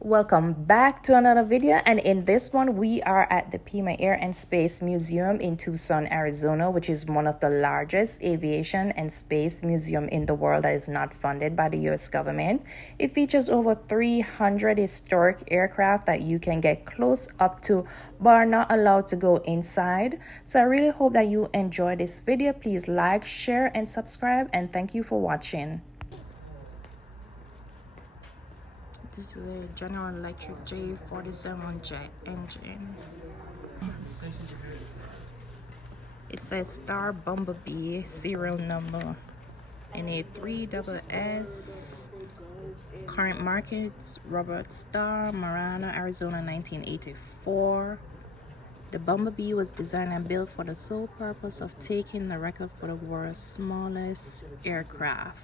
Welcome back to another video, and in this one we are at the Pima Air and Space Museum in Tucson, Arizona, which is one of the largest aviation and space museum in the world that is not funded by the US government. It features over 300 historic aircraft that you can get close up to but are not allowed to go inside. So I really hope that you enjoy this video. Please like, share, and subscribe, and thank you for watching. This is a General Electric J47 jet engine. It says Star Bumblebee serial number and a 3SS. Current markets: Robert Star, Marana, Arizona, 1984. The Bumblebee was designed and built for the sole purpose of taking the record for the world's smallest aircraft.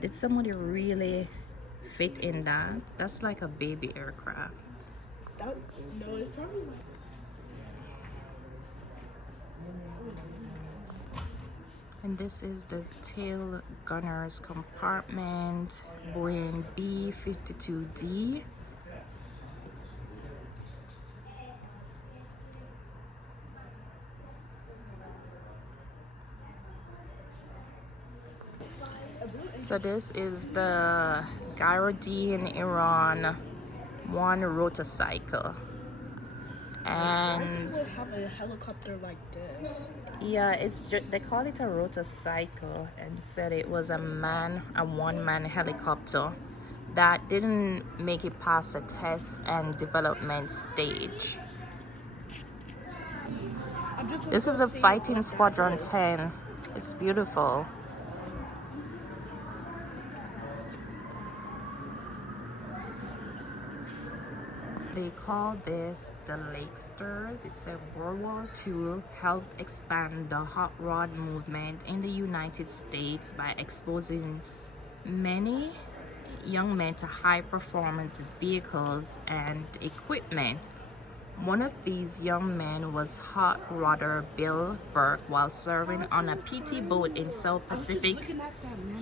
Did somebody really fit in that? That's like a baby aircraft. No, it's probably like... And this is the tail gunner's compartment, Boeing B-52D. So this is the Gyrodin Iran one rotorcycle, and people have a helicopter like this. yeah, it's just, they call it a rotorcycle, and said it was a one-man helicopter that didn't make it past the test and development stage. This is a Fighting Squadron 10. It's beautiful. They call this the Lakesters. It's a World War II helped expand the hot rod movement in the United States by exposing many young men to high performance vehicles and equipment. One of these young men was hot rodder Bill Burke. While serving on a PT boat in South Pacific,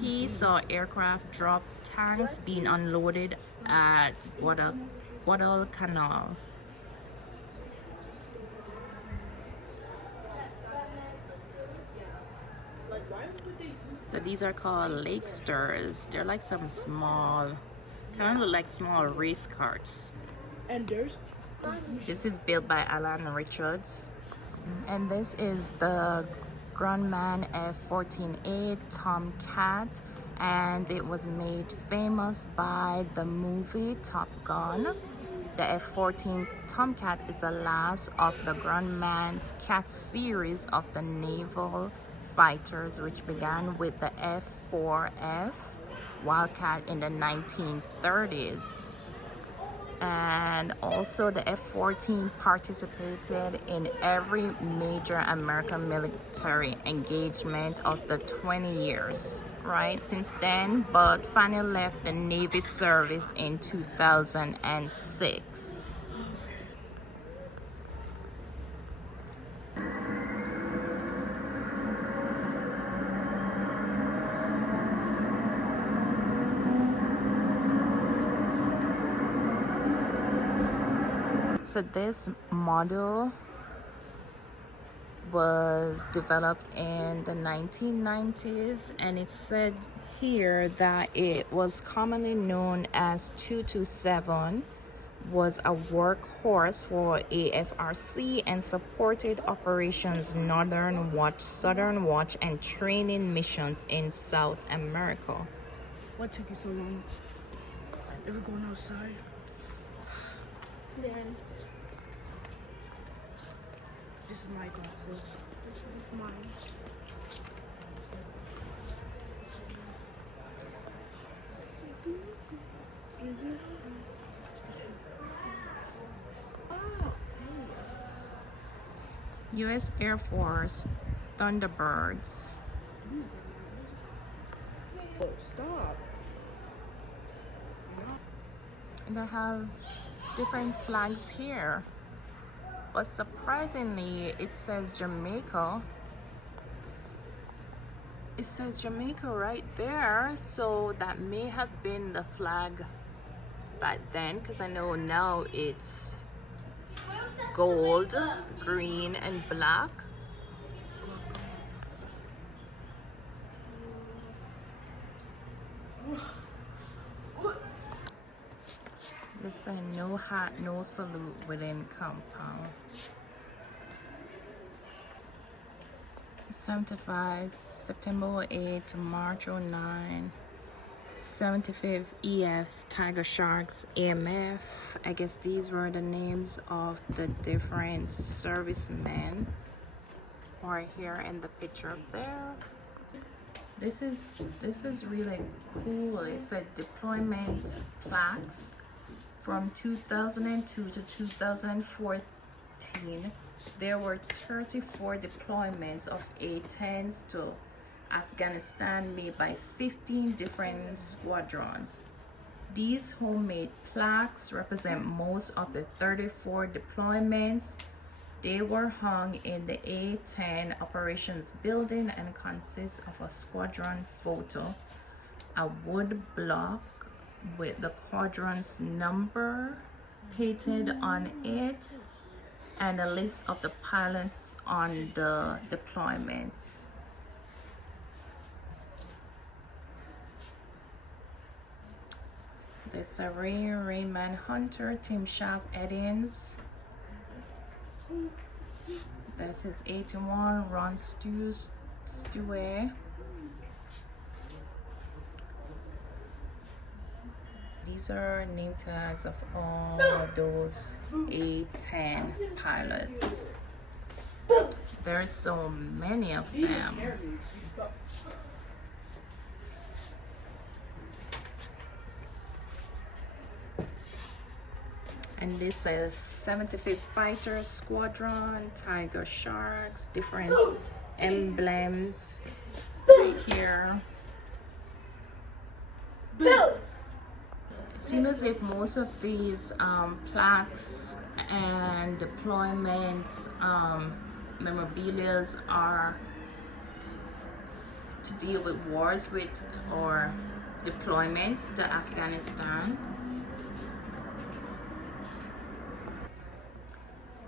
he saw aircraft drop tanks being unloaded at Guadalcanal. So these are called Lakesters. They're like some small, kind of look like small race carts. And this is built by Alan Richards. And this is the Grumman F-14A Tomcat, and it was made famous by the movie Top Gun. The F-14 Tomcat is the last of the Grumman's Cat series of the naval fighters, which began with the F-4F Wildcat in the 1930s. And also the F-14 participated in every major American military engagement of the 20 years, right, since then, but finally left the Navy service in 2006. So this model was developed in the 1990s, and it said here that it was commonly known as 227, was a workhorse for AFRC and supported operations Northern Watch, Southern Watch, and training missions in South America. What took you so long? Ever going outside? Then this is my glasses. This is mine. U.S. Air Force Thunderbirds. Oh, stop. And they have different flags here, but surprisingly it says Jamaica It says Jamaica right there, so that may have been the flag back then, because I know now it's gold, green, and black. This is no hat, no salute within compound. 75, September 8 to March 09. 75th EFs, Tiger Sharks, AMF. I guess these were the names of the different servicemen right here in the picture up there. This is really cool. It's a deployment plaques from 2002 to 2014. There were 34 deployments of A-10s to Afghanistan made by 15 different squadrons. These homemade plaques represent most of the 34 deployments. They were hung in the A-10 operations building and consist of a squadron photo, a wood block with the squadron's number painted on it, and a list of the pilots on the deployments. The Surrey Rainman Hunter, Tim Shaft Eddins. This is 81, Ron Stewart. These are name tags of all those A-10 pilots. There's so many of them. And this is 75th Fighter Squadron, Tiger Sharks, different emblems right here. It seems as if most of these plaques and deployments memorabilia are to deal with wars with or deployments to Afghanistan.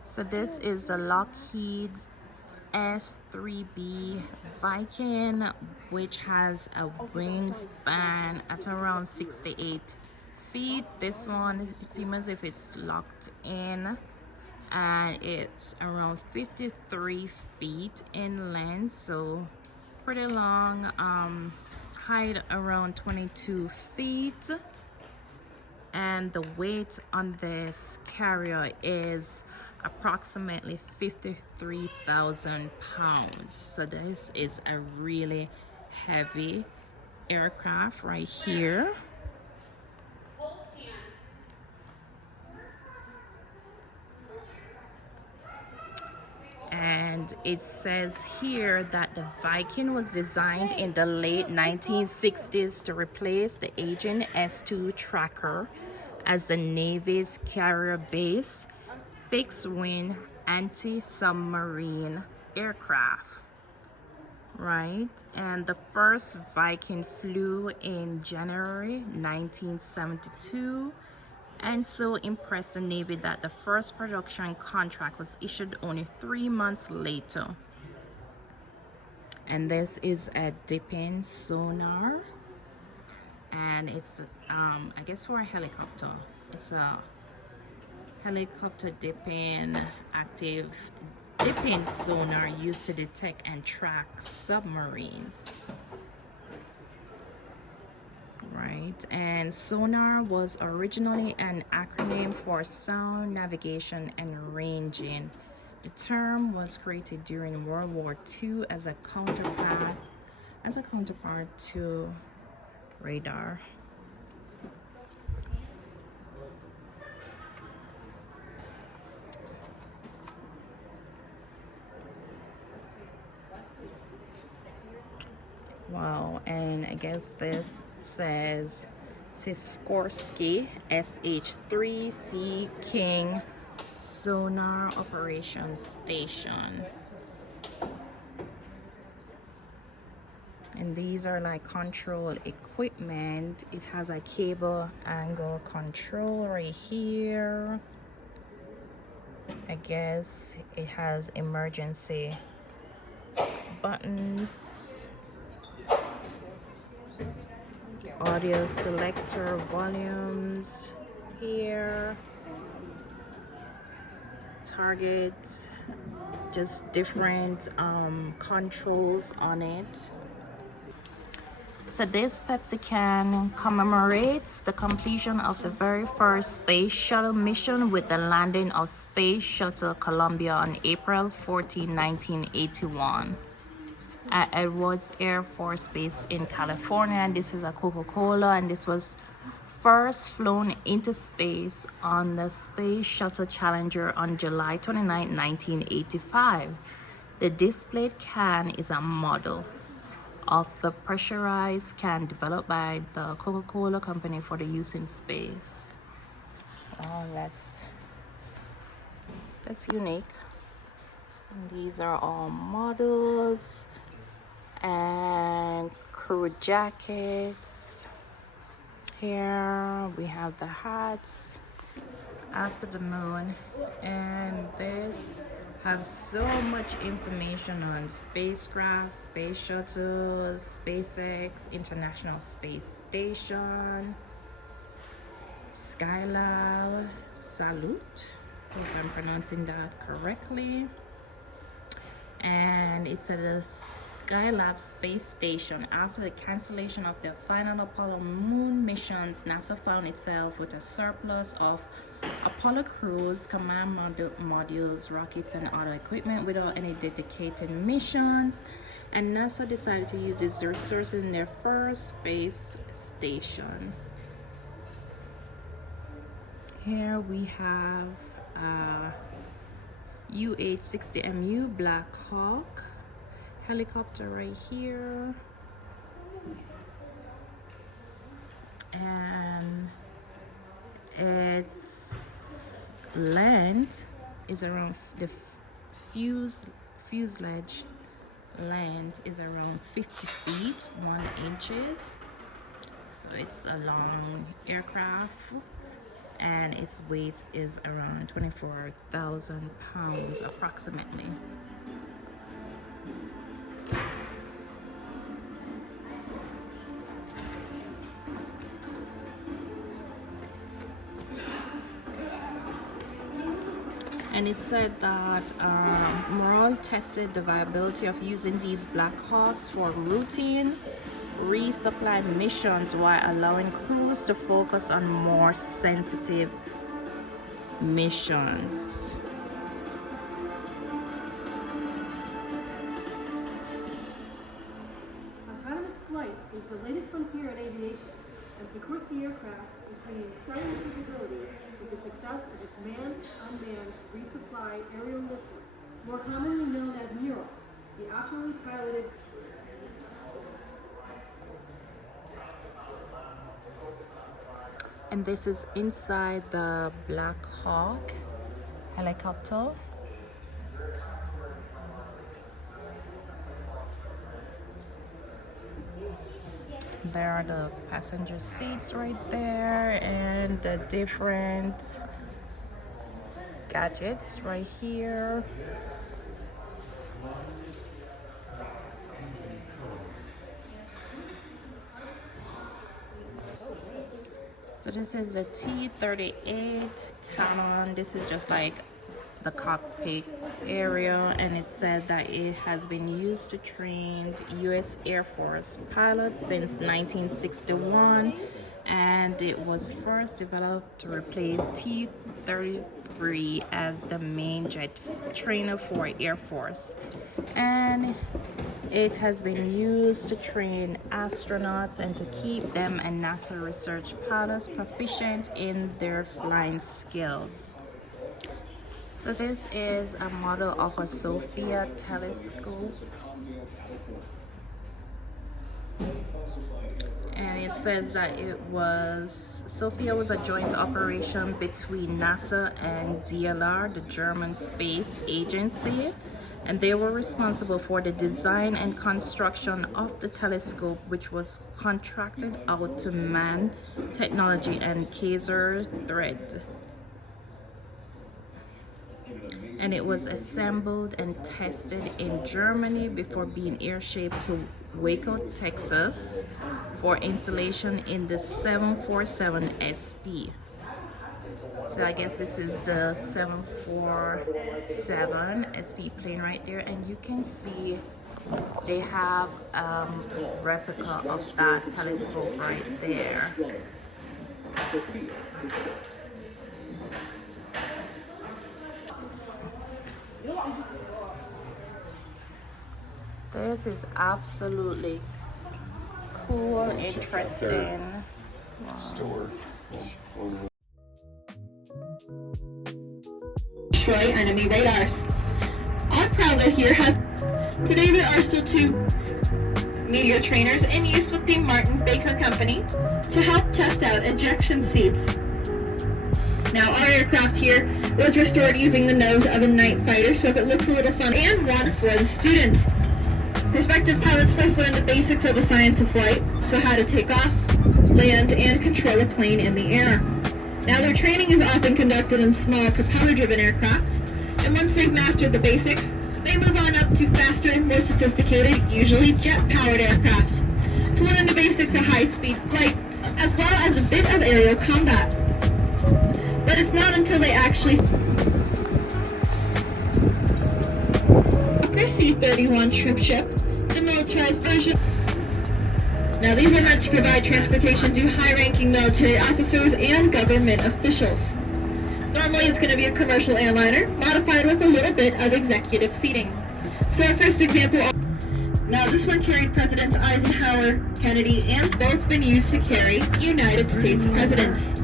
So this is the Lockheed S-3B Viking, which has a wingspan at around 68 feet. This one, it seems as if it's locked in, and it's around 53 feet in length, so pretty long. Height around 22 feet, and the weight on this carrier is approximately 53,000 pounds. So this is a really heavy aircraft right here. And it says here that the Viking was designed in the late 1960s to replace the aging S-2 Tracker as the Navy's carrier base fixed-wing anti-submarine aircraft, right? And the first Viking flew in January 1972, and so impressed the Navy that the first production contract was issued only 3 months later. And this is a dipping sonar, and it's I guess for a helicopter. It's a helicopter dipping active dipping sonar used to detect and track submarines, right? And sonar was originally an acronym for sound, navigation, and ranging. The term was created during World War II as a counterpart to radar. Wow, and I guess this says Sikorsky SH-3C King Sonar Operations Station. And these are like control equipment. It has a cable angle control right here. I guess it has emergency buttons, audio selector, volumes here, target, just different controls on it. So this Pepsi can commemorates the completion of the very first space shuttle mission with the landing of Space Shuttle Columbia on April 14, 1981 at Edwards Air Force Base in California. And this is a Coca-Cola, and this was first flown into space on the Space Shuttle Challenger on July 29, 1985. The displayed can is a model of the pressurized can developed by the Coca-Cola company for the use in space. Oh, that's unique. And these are all models and crew jackets. Here we have the hats after the moon, and this have so much information on spacecraft, space shuttles, SpaceX, International Space Station, Skylab, Salute, hope I'm pronouncing that correctly. And it's at the Skylab space station. After the cancellation of the final Apollo moon missions, NASA found itself with a surplus of Apollo crews, command modules, rockets, and other equipment without any dedicated missions, and NASA decided to use these resources in their first space station. Here we have UH-60MU Black Hawk helicopter right here, and its length is around the fuselage length is around 50 feet 1 inches, so it's a long aircraft, and its weight is around 24,000 pounds approximately. And it said that Morrow tested the viability of using these Black Hawks for routine resupply missions while allowing crews to focus on more sensitive missions. Autonomous flight is the latest frontier in aviation, and Sikorsky Aircraft is bringing exciting capabilities with the success of its manned, unmanned, resupply aerial lifter, more commonly known as Mural, the optionally piloted. And this is inside the Black Hawk helicopter. There are the passenger seats right there, and the different gadgets right here. So this is the T-38 Talon. This is just like the cockpit area, and it said that it has been used to train U.S. Air Force pilots since 1961, and it was first developed to replace T-33 as the main jet trainer for Air Force, and it has been used to train astronauts and to keep them and NASA research pilots proficient in their flying skills. So this is a model of a Sophia telescope, and it says that Sophia was a joint operation between NASA and DLR, the German space agency, and they were responsible for the design and construction of the telescope, which was contracted out to MAN Technology and Kaiser Thread. And it was assembled and tested in Germany before being airshaped to Waco, Texas for installation in the 747 SP. So I guess this is the 747 SP plane right there, and you can see they have a replica of that telescope right there. This is absolutely cool, interesting. Wow. Destroy enemy radars. Our Prowler here has... Today there are still 2 meteor trainers in use with the Martin Baker Company to help test out ejection seats. Now our aircraft here was restored using the nose of a night fighter, so if it looks a little fun, and one for the student. Prospective pilots first learn the basics of the science of flight, so how to take off, land, and control a plane in the air. Now their training is often conducted in small propeller-driven aircraft, and once they've mastered the basics, they move on up to faster, more sophisticated, usually jet-powered aircraft, to learn the basics of high-speed flight, as well as a bit of aerial combat. But it's not until they actually... C-31 troop ship, the militarized version. Now these are meant to provide transportation to high-ranking military officers and government officials. Normally it's going to be a commercial airliner, modified with a little bit of executive seating. So our first example... Now this one carried Presidents Eisenhower, Kennedy, and both been used to carry United States presidents.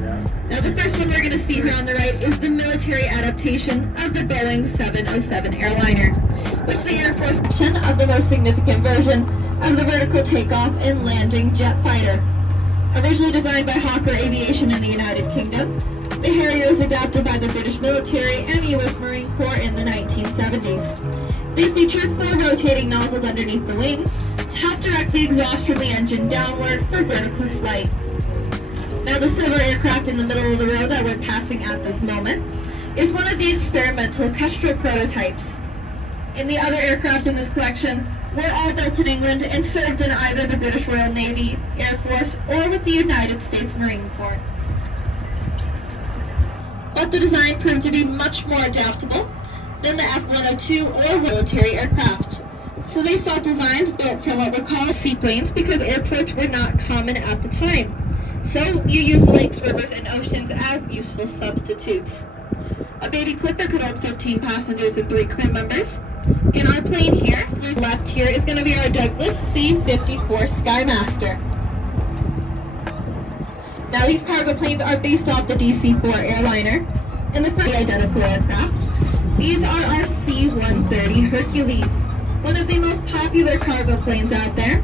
Now the first one we're going to see here on the right is the military adaptation of the Boeing 707 airliner, which the Air Force version of the most significant version of the vertical takeoff and landing jet fighter. Originally designed by Hawker Aviation in the United Kingdom, the Harrier was adapted by the British military and U.S. Marine Corps in the 1970s. They feature 4 rotating nozzles underneath the wing to help direct the exhaust from the engine downward for vertical flight. Now the silver aircraft in the middle of the road that we're passing at this moment is one of the experimental Kestrel prototypes. And the other aircraft in this collection were all built in England and served in either the British Royal Navy, Air Force, or with the United States Marine Corps. But the design proved to be much more adaptable than the F-102 or military aircraft. So they sought designs built for what were called seaplanes because airports were not common at the time. So you use lakes, rivers, and oceans as useful substitutes. A baby clipper could hold 15 passengers and 3 crew members. And our plane here, left here, is going to be our Douglas C-54 Skymaster. Now these cargo planes are based off the DC-4 airliner, and the first identical aircraft. These are our C-130 Hercules, one of the most popular cargo planes out there.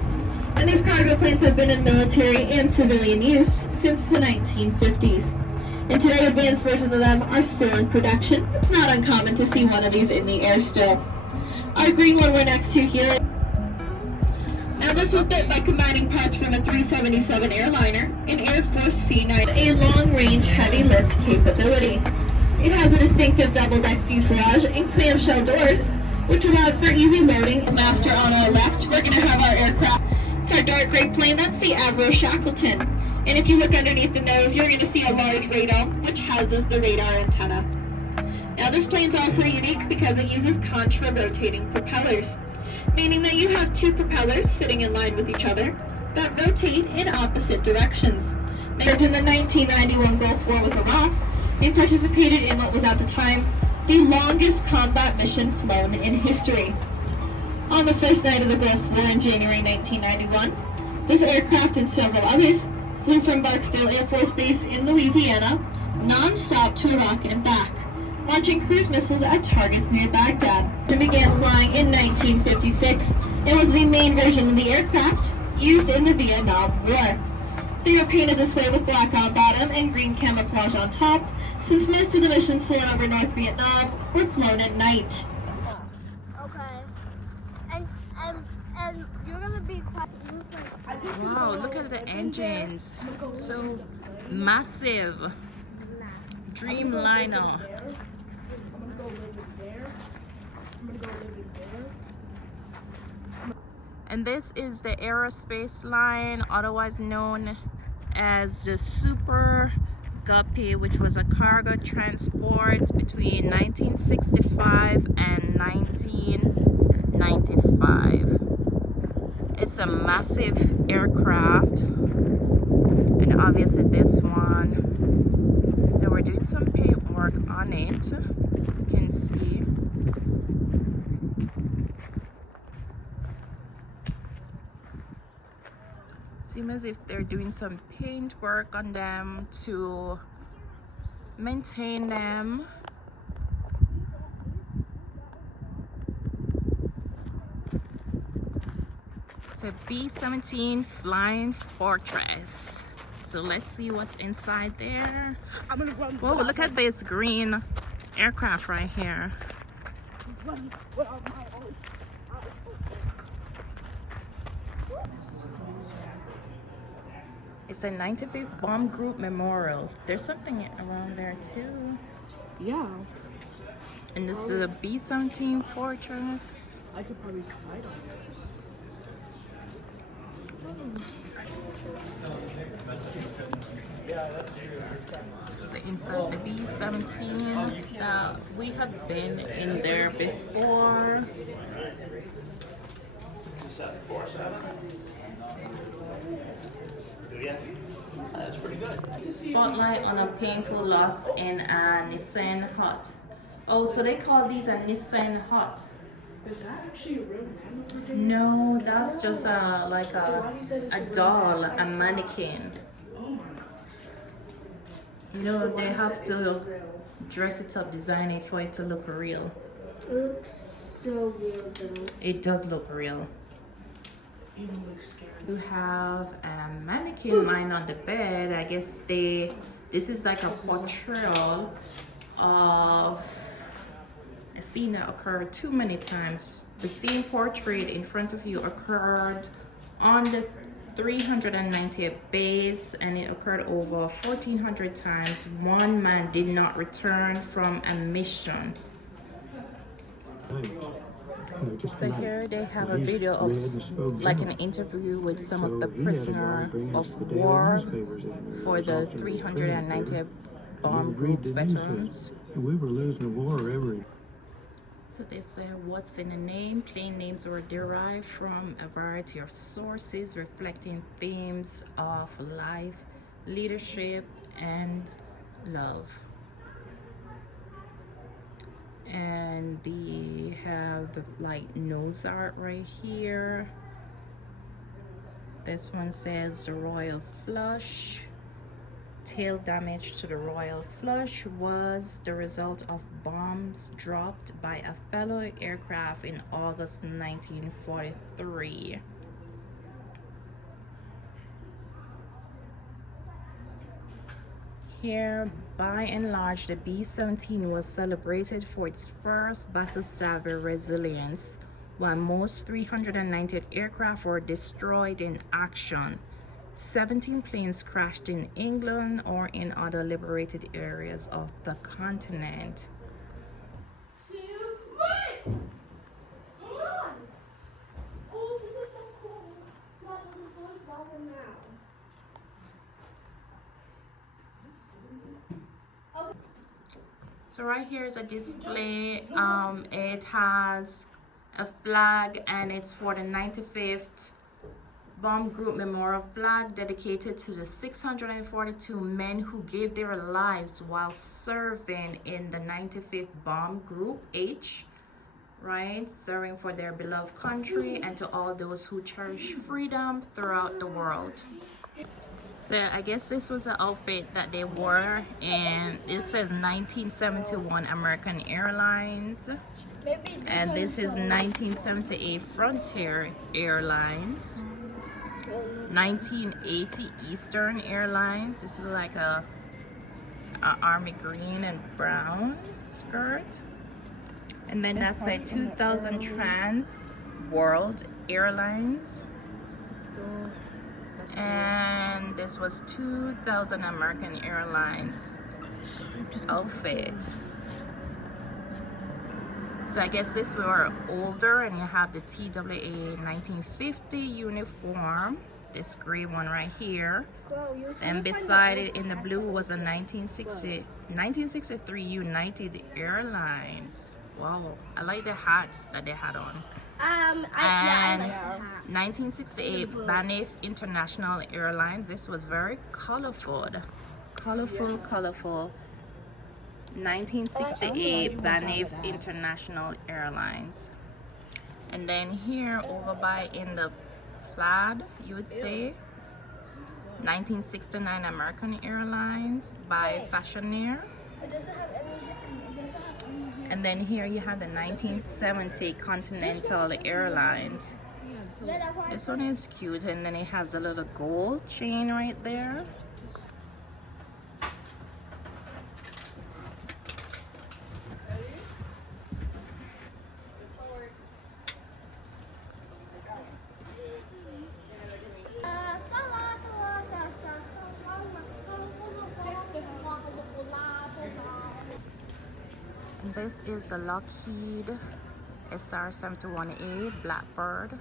And these cargo planes have been in military and civilian use since the 1950s. And today advanced versions of them are still in production. It's not uncommon to see one of these in the air still. Our green one we're next to here. Now this was built by combining parts from a 377 airliner, an Air Force C-9, a long-range heavy lift capability. It has a distinctive double-deck fuselage and clamshell doors, which allowed for easy loading. Master on our left, we're going to have our aircraft. It's our dark gray plane, that's the Avro Shackleton. And if you look underneath the nose, you're going to see a large radar, which houses the radar antenna. Now this plane's also unique because it uses contra-rotating propellers, meaning that you have 2 propellers sitting in line with each other that rotate in opposite directions. Served in the 1991 Gulf War with Iraq and participated in what was at the time the longest combat mission flown in history. On the first night of the Gulf War in January 1991, this aircraft and several others flew from Barksdale Air Force Base in Louisiana non-stop to Iraq and back, launching cruise missiles at targets near Baghdad. It began flying in 1956 and was the main version of the aircraft used in the Vietnam War. They were painted this way with black on bottom and green camouflage on top, since most of the missions flown over North Vietnam were flown at night. Okay. Wow, look at the engines. So massive. Dreamliner. And this is the aerospace line, otherwise known as the Super Guppy, which was a cargo transport between 1965 and 1995. It's a massive aircraft, and obviously this one, they were doing some paint work on it, you can see. Seems as if they're doing some paint work on them to maintain them. It's a B-17 Flying Fortress. So let's see what's inside there. Whoa, look at this green aircraft right here. It's a 95th Bomb Group Memorial. There's something around there too. Yeah. And this is a B-17 Fortress. I could probably slide on it. So inside the B-17, we have been in there before. That's pretty good. Spotlight on a painful loss in a Nissan Hut. Oh, so they call these a Nissan Hut. Is that actually a real man? No, that's just like a doll, a mannequin. Oh my god. You know, they have to dress it up, design it for it to look real. It looks so real though. It does look real. Even looks scary. You have a mannequin lying on the bed. I guess this is like a portrayal of a scene that occurred too many times. The scene portrayed in front of you occurred on the 390th base, and it occurred over 1,400 times. One man did not return from a mission. So here they have a video of like an interview with some of the prisoner of war for the 390th Bomb Group veterans. We were losing the war every. So they say what's in a name. Plane names were derived from a variety of sources reflecting themes of life, leadership, and love. And they have the like nose art right here. This one says the Royal Flush. Tail damage to the Royal Flush was the result of bombs dropped by a fellow aircraft in August 1943. Here, by and large, the B-17 was celebrated for its first battle-savvy resilience, while most 390 aircraft were destroyed in action. 17 planes crashed in England or in other liberated areas of the continent. So right here is a display. It has a flag, and it's for the 95th Bomb Group Memorial Flag, dedicated to the 642 men who gave their lives while serving in the 95th Bomb Group H, right? Serving for their beloved country, and to all those who cherish freedom throughout the world. So I guess this was the outfit that they wore, and it says 1971 American Airlines, and this is 1978 Frontier Airlines, 1980 Eastern Airlines. This was like a army green and brown skirt, and then that's like 2000 Trans World Airlines. And this was 2000 American Airlines outfit. So I guess this were older, and you have the TWA 1950 uniform, this gray one right here. And beside it in the blue was a 1963 United Airlines. Wow, I like the hats that they had on. I And like the hat. 1968 Banif International Airlines. This was very colorful. 1968 Banif International Airlines. And then here over by in the plaid, you would say 1969 American Airlines by Fashioneer. It doesn't have any. And then here you have the 1970 Continental Airlines. Yeah, that's why. This one is cute, and then it has a little gold chain right there. This is the Lockheed SR-71A Blackbird.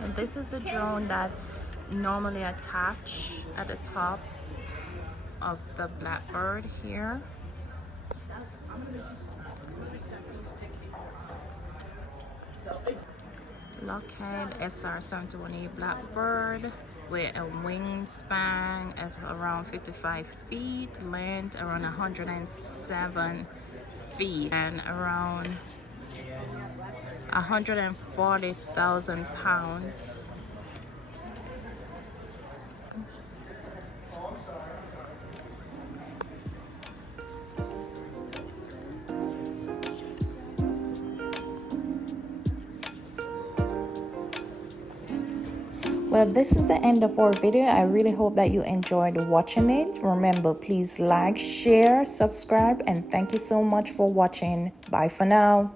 And this is a drone that's normally attached at the top of the Blackbird here. Lockheed SR-71A Blackbird with a wingspan at around 55 feet, length around 107 feet, and around 140,000 pounds. Well, this is the end of our video. I really hope that you enjoyed watching it. Remember, please like, share, subscribe, and thank you so much for watching. Bye for now.